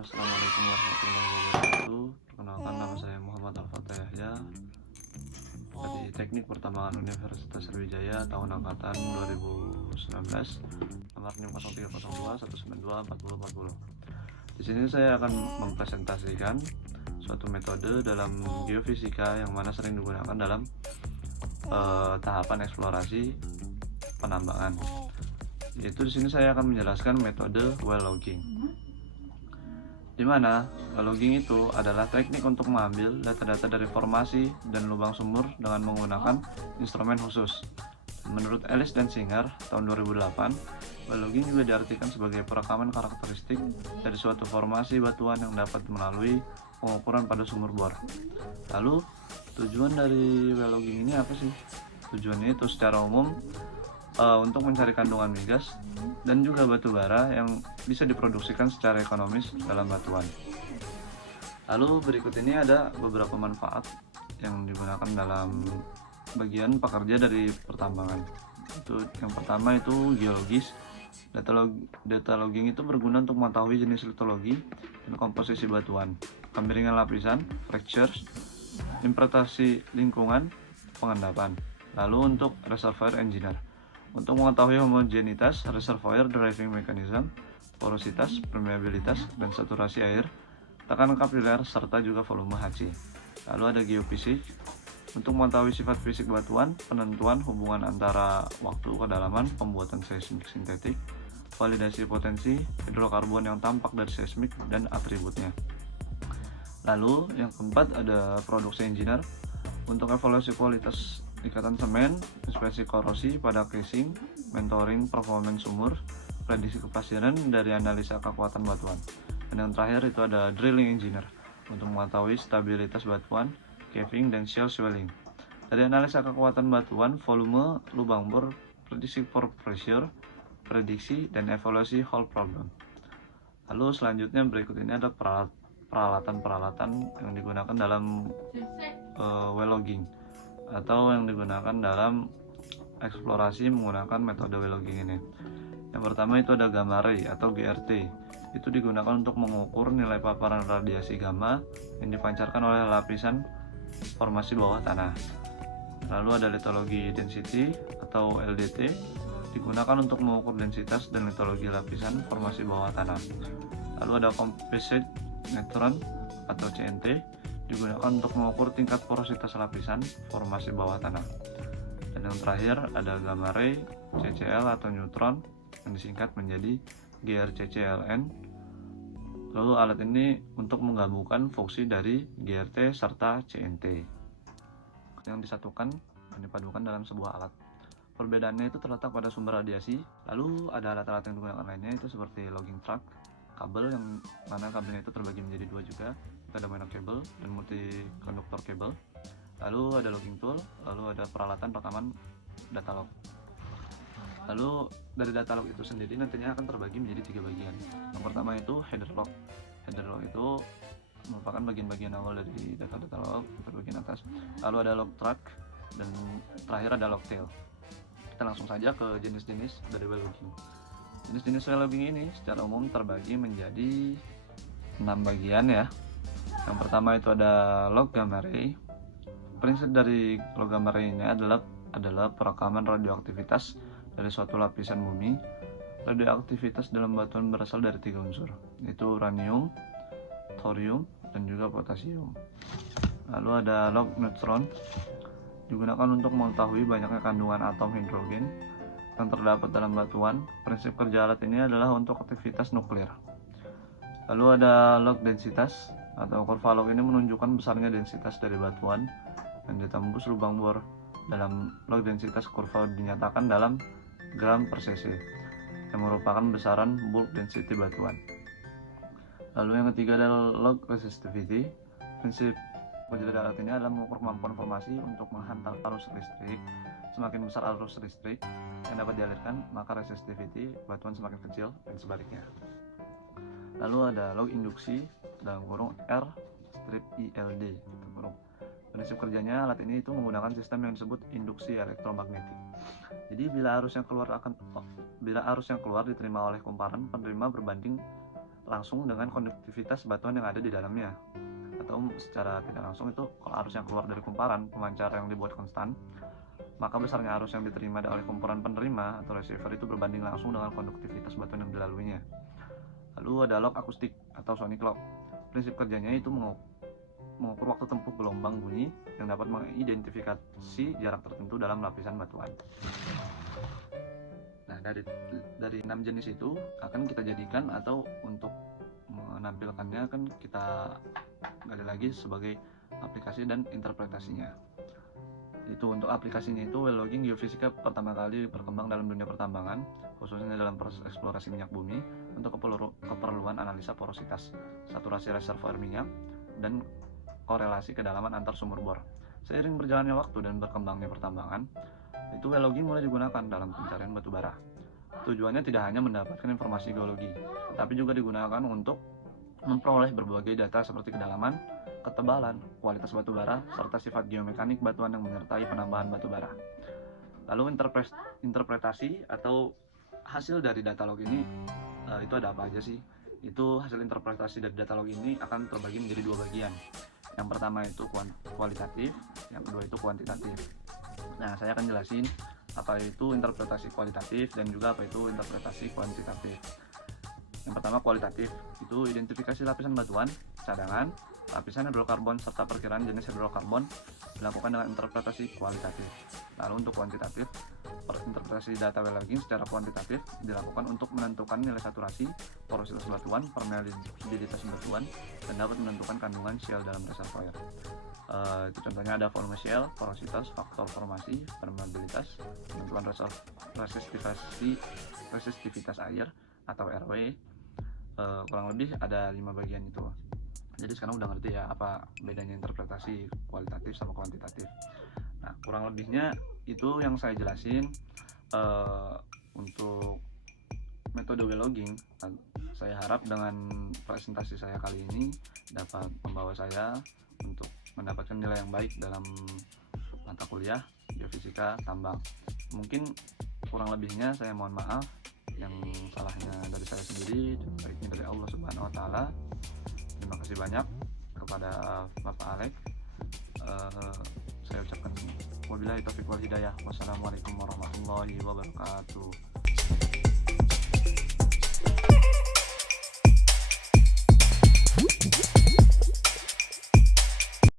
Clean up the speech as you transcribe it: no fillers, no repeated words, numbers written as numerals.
Assalamualaikum warahmatullahi wabarakatuh. Perkenalkan, nama saya Muhammad Al-Fatah Yahya dari Teknik Pertambangan Universitas Sriwijaya tahun angkatan 2019, nomor NIM 0302 192 4040. Di sini saya akan mempresentasikan suatu metode dalam geofisika yang mana sering digunakan dalam tahapan eksplorasi penambangan. Yaitu di sini saya akan menjelaskan metode well logging. Di mana well logging itu adalah teknik untuk mengambil data-data dari formasi dan lubang sumur dengan menggunakan instrumen khusus. Menurut Ellis dan Singer tahun 2008, well logging juga diartikan sebagai perekaman karakteristik dari suatu formasi batuan yang dapat melalui pengukuran pada sumur bor. Lalu, tujuan dari well logging ini apa sih? Tujuannya itu secara umum untuk mencari kandungan migas dan juga batu bara yang bisa diproduksikan secara ekonomis dalam batuan. Lalu berikut ini ada beberapa manfaat yang digunakan dalam bagian pekerja dari pertambangan. Itu yang pertama itu geologis. Data logging itu berguna untuk mengetahui jenis litologi dan komposisi batuan, kemiringan lapisan, fractures, interpretasi lingkungan, pengendapan. Lalu untuk reservoir engineer, untuk mengetahui homogenitas reservoir driving mechanism, porositas, permeabilitas, dan saturasi air, tekanan kapiler, serta juga volume HC. Lalu ada geofisik, untuk mengetahui sifat fisik batuan, penentuan hubungan antara waktu, kedalaman, pembuatan seismik sintetik, validasi potensi hidrokarbon yang tampak dari seismik, dan atributnya. Lalu yang keempat ada produksi engineer, untuk evaluasi kualitas ikatan semen, inspeksi korosi pada casing, mentoring performance sumur, prediksi kepastian dari analisa kekuatan batuan. Dan yang terakhir itu ada drilling engineer, untuk mengetahui stabilitas batuan, caving, dan shell swelling. Dari analisa kekuatan batuan, volume, lubang bor, prediksi for pressure, prediksi, dan evaluasi hole problem. Lalu selanjutnya berikut ini ada peralatan-peralatan yang digunakan dalam well logging atau yang digunakan dalam eksplorasi menggunakan metode well logging ini. Yang pertama itu ada gamma ray atau GRT. Itu digunakan untuk mengukur nilai paparan radiasi gamma yang dipancarkan oleh lapisan formasi bawah tanah. Lalu ada litologi density atau LDT, digunakan untuk mengukur densitas dan litologi lapisan formasi bawah tanah. Lalu ada composite neutron atau CNT, digunakan untuk mengukur tingkat porositas lapisan formasi bawah tanah. Dan yang terakhir ada gamma ray CCL atau neutron yang disingkat menjadi GRCCLN. Lalu alat ini untuk menggabungkan fungsi dari GRT serta CNT yang disatukan dan dipadukan dalam sebuah alat. Perbedaannya itu terletak pada sumber radiasi. Lalu ada alat-alat yang digunakan lainnya itu seperti logging truck, kabel yang mana kabelnya itu terbagi menjadi dua juga. Ada mono cable dan multi konduktor cable. Lalu ada logging tool, lalu ada peralatan rekaman data log. Lalu dari data log itu sendiri nantinya akan terbagi menjadi tiga bagian. Yang pertama itu header log. Header log itu merupakan bagian-bagian awal dari data-data log bagian atas. Lalu ada log track dan terakhir ada log tail. Kita langsung saja ke jenis-jenis dari well logging. Jenis-jenis well logging ini secara umum terbagi menjadi 6 bagian ya. Yang pertama itu ada log gamma ray. Prinsip dari log gamma ray ini adalah perekaman radioaktivitas dari suatu lapisan bumi. Radioaktivitas dalam batuan berasal dari 3 unsur, yaitu uranium, thorium, dan juga potasium. Lalu ada log neutron, digunakan untuk mengetahui banyaknya kandungan atom hidrogen yang terdapat dalam batuan. Prinsip kerja alat ini adalah untuk aktivitas nuklir. Lalu ada log densitas atau kurva log ini menunjukkan besarnya densitas dari batuan yang ditembus lubang bor. Dalam log densitas kurva dinyatakan dalam gram per cc yang merupakan besaran bulk density batuan. Lalu yang ketiga adalah log resistivity. Prinsip kerja alat ini adalah mengukur kemampuan formasi untuk menghantar arus listrik. Semakin besar arus listrik yang dapat dialirkan, maka resistivity batuan semakin kecil dan sebaliknya. Lalu ada log induksi dalam kurung R-ILD. Prinsip kerjanya alat ini itu menggunakan sistem yang disebut induksi elektromagnetik. Jadi bila arus yang keluar diterima oleh kumparan penerima berbanding langsung dengan konduktivitas batuan yang ada di dalamnya, atau secara tidak langsung itu kalau arus yang keluar dari kumparan pemancar yang dibuat konstan, maka besarnya arus yang diterima oleh kumparan penerima atau receiver itu berbanding langsung dengan konduktivitas batuan yang dilaluinya. Lalu ada log akustik atau sonic log. Prinsip kerjanya itu mengukur waktu tempuh gelombang bunyi yang dapat mengidentifikasi jarak tertentu dalam lapisan batuan. Nah, dari 6 jenis itu akan kita jadikan, atau untuk menampilkannya kan kita gali lagi sebagai aplikasi dan interpretasinya. Itu untuk aplikasinya itu well logging geofisika pertama kali berkembang dalam dunia pertambangan, khususnya dalam proses eksplorasi minyak bumi untuk keperluan analisa porositas, saturasi reservoir minyak, dan korelasi kedalaman antar sumur bor. Seiring berjalannya waktu dan berkembangnya pertambangan, itu well logging mulai digunakan dalam pencarian batu bara. Tujuannya tidak hanya mendapatkan informasi geologi, tetapi juga digunakan untuk memperoleh berbagai data seperti kedalaman, ketebalan, kualitas batu bara, serta sifat geomekanik batuan yang menyertai penambahan batu bara. Lalu interpretasi atau hasil dari data log ini itu ada apa aja sih? Itu hasil interpretasi dari data log ini akan terbagi menjadi 2 bagian. Yang pertama itu kualitatif, yang kedua itu kuantitatif. Nah, saya akan jelasin apa itu interpretasi kualitatif dan juga apa itu interpretasi kuantitatif. Yang pertama kualitatif, itu identifikasi lapisan batuan, cadangan, lapisan hidrokarbon serta perkiraan jenis hidrokarbon dilakukan dengan interpretasi kualitatif. Lalu untuk kuantitatif, interpretasi data well logging secara kuantitatif dilakukan untuk menentukan nilai saturasi, porositas batuan, permeabilitas batuan, dan dapat menentukan kandungan shale dalam reservoir. Itu contohnya ada volume shale, porositas, faktor formasi, permeabilitas, penentuan resistivitas air atau RW. Kurang lebih ada 5 bagian itu. Jadi sekarang udah ngerti ya apa bedanya interpretasi kualitatif sama kuantitatif. Nah, kurang lebihnya itu yang saya jelasin untuk metode well logging. Saya harap dengan presentasi saya kali ini dapat membawa saya untuk mendapatkan nilai yang baik dalam mata kuliah geofisika tambang. Mungkin kurang lebihnya saya mohon maaf, yang salahnya dari saya sendiri, baiknya dari Allah Subhanahu wa taala. Terima kasih banyak kepada Bapak Alek. Saya ucapkan wabillahi taufiq wal hidayah. Wassalamualaikum warahmatullahi wabarakatuh.